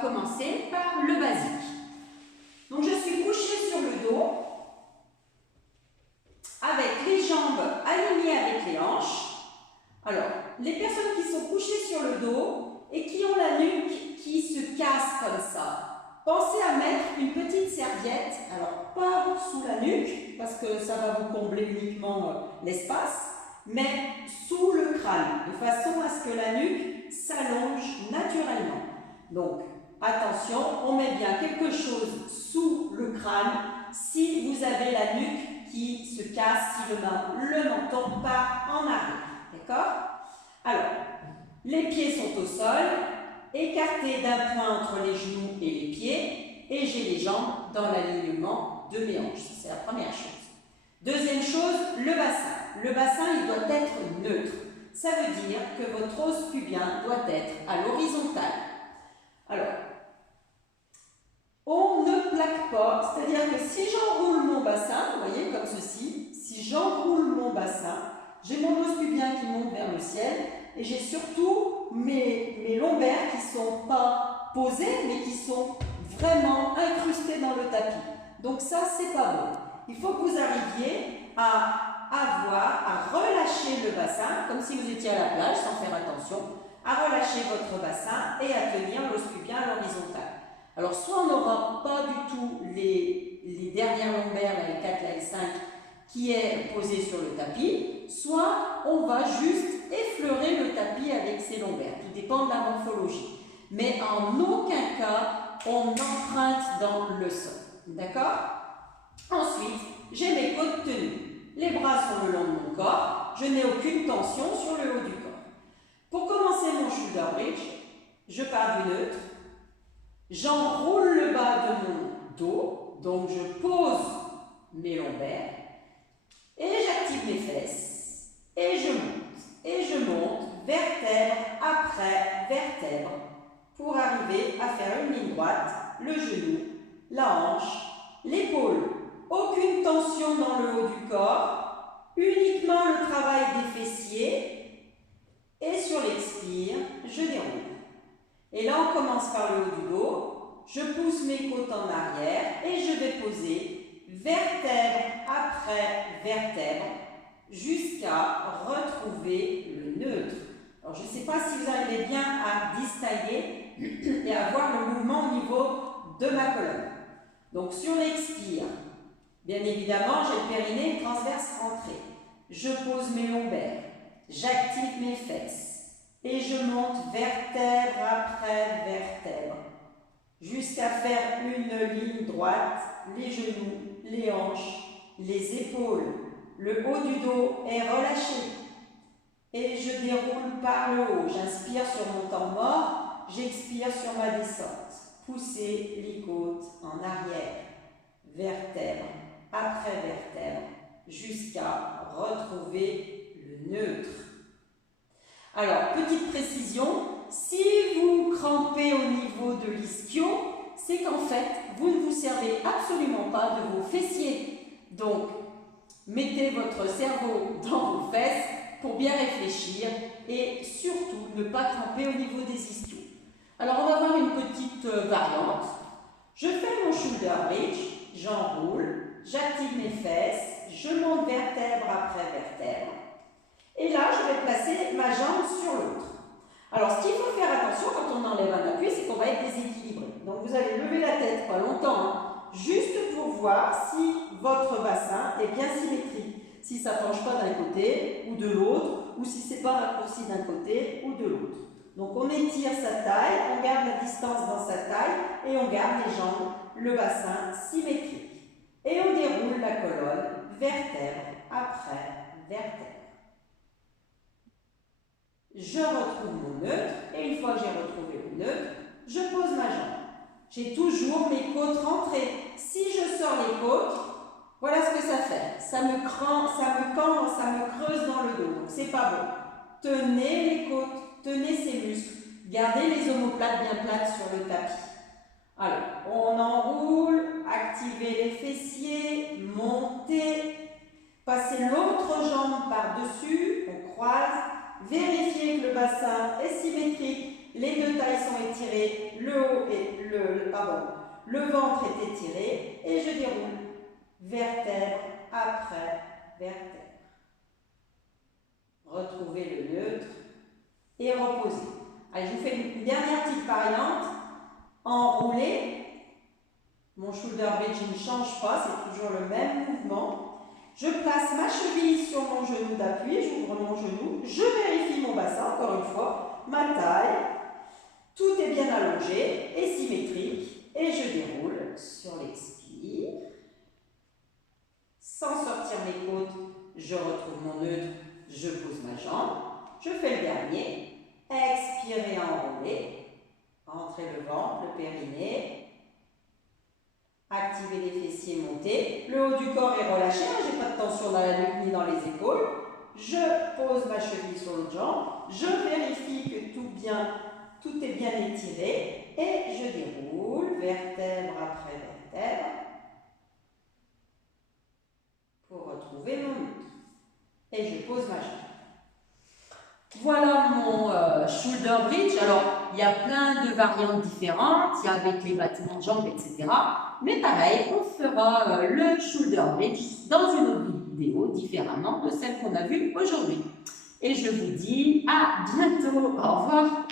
commencer par le basique. Donc je suis couchée sur le dos, avec les jambes alignées avec les hanches. Alors, les personnes qui sont couchées sur le dos et qui ont la nuque qui se casse comme ça, pensez à mettre une petite serviette, alors pas sous la nuque, parce que ça va vous combler uniquement l'espace, mais sous le crâne, de façon à ce que la nuque s'allonge naturellement. Donc, attention, on met bien quelque chose sous le crâne si vous avez la nuque qui se casse, si le menton part en arrière. D'accord? Alors, les pieds sont au sol, écartés d'un point entre les genoux et les pieds, et j'ai les jambes dans l'alignement de mes hanches. C'est la première chose. Deuxième chose, le bassin. Le bassin, il doit être neutre. Ça veut dire que votre os pubien doit être à l'horizontale. Alors, on ne plaque pas, c'est-à-dire que si j'enroule mon bassin, vous voyez, comme ceci, si j'enroule mon bassin, j'ai mon os pubien qui monte vers le ciel et j'ai surtout mes lombaires qui ne sont pas posés, mais qui sont vraiment incrustés dans le tapis. Donc ça, c'est pas bon. Il faut que vous arriviez à relâcher le bassin, comme si vous étiez à la plage, sans faire attention, à relâcher votre bassin et à tenir l'os pubien à l'horizontale. Alors, soit on n'aura pas du tout les dernières lombaires, là, les 4, là, les 5, qui est posé sur le tapis, soit on va juste effleurer le tapis avec ses lombaires. Tout dépend de la morphologie. Mais en aucun cas, on emprunte dans le sol. D'accord? Ensuite, j'ai mes côtes tenues. Les bras sont le long de mon corps. Je n'ai aucune tension sur le haut du corps. Pour commencer mon shoulder bridge, je pars du neutre. J'enroule le bas de mon dos, donc je pose mes lombaires et j'active mes fesses et je monte vertèbre après vertèbre pour arriver à faire une ligne droite, le genou, la hanche, l'épaule. Aucune tension dans le haut du corps, uniquement le travail des fessiers et sur l'expire, je déroule. Et là, on commence par le haut du dos, je pousse mes côtes en arrière et je vais poser vertèbre après vertèbre jusqu'à retrouver le neutre. Alors, je ne sais pas si vous arrivez bien à distinguer et à voir le mouvement au niveau de ma colonne. Donc, sur l'expire, bien évidemment, j'ai le périnée transverse rentré. Je pose mes lombaires, j'active mes fesses. Et je monte vertèbre après vertèbre jusqu'à faire une ligne droite, les genoux, les hanches, les épaules. Le haut du dos est relâché et je déroule par le haut. J'inspire sur mon temps mort, j'expire sur ma descente. Poussez les côtes en arrière, vertèbre après vertèbre jusqu'à retrouver le neutre. Alors, petite précision, si vous crampez au niveau de l'ischio, c'est qu'en fait, vous ne vous servez absolument pas de vos fessiers. Donc, mettez votre cerveau dans vos fesses pour bien réfléchir et surtout ne pas cramper au niveau des ischios. Alors, on va voir une petite variante. Je fais mon shoulder bridge, j'enroule, j'active mes fesses, je monte vertèbre après vertèbre. Et là, je vais placer ma jambe sur l'autre. Alors, ce qu'il faut faire attention quand on enlève un appui, c'est qu'on va être déséquilibré. Donc, vous allez lever la tête pas longtemps, juste pour voir si votre bassin est bien symétrique. Si ça ne penche pas d'un côté ou de l'autre, ou si ce n'est pas raccourci d'un côté ou de l'autre. Donc, on étire sa taille, on garde la distance dans sa taille et on garde les jambes, le bassin symétrique. Et on déroule la colonne vertèbre après vertèbre. Je retrouve mon neutre et une fois que j'ai retrouvé le neutre, je pose ma jambe. J'ai toujours mes côtes rentrées. Si je sors les côtes, voilà ce que ça fait. Ça me creuse dans le dos. Donc c'est pas bon. Tenez les côtes, tenez ces muscles. Gardez les omoplates bien plates sur le tapis. Alors, on enroule, activez les fessiers, montez, passez l'autre jambe par-dessus, on croise. Vérifiez que le bassin est symétrique, les deux tailles sont étirées, le haut est Le ventre est étiré et je déroule vertèbre après vertèbre. Retrouvez le neutre et reposez. Allez, je vous fais une dernière petite variante. Enroulé. Mon shoulder bridge ne change pas, c'est toujours le même mouvement. Je place ma cheville sur mon genou d'appui, j'ouvre mon genou, je vérifie mon bassin, encore une fois, ma taille. Tout est bien allongé et symétrique. Et je déroule sur l'expire. Sans sortir mes côtes, je retrouve mon neutre, je pose ma jambe. Je fais le dernier. Expirez, enroulez. Rentrez le ventre, le périnée. Activez les fessiers, montez. Le haut du corps est relâché. Je n'ai pas de tension dans la nuque ni dans les épaules. Je pose ma cheville sur l'autre jambe. Je vérifie que tout est bien étiré. Et je déroule vertèbre après vertèbre pour retrouver mon neutre. Et je pose ma jambe. Voilà mon shoulder bridge. Alors, il y a plein de variantes différentes, il y a avec les battements de jambes, etc. Mais pareil, on fera le shoulder bridge dans une autre vidéo différemment de celle qu'on a vue aujourd'hui. Et je vous dis à bientôt. Au revoir.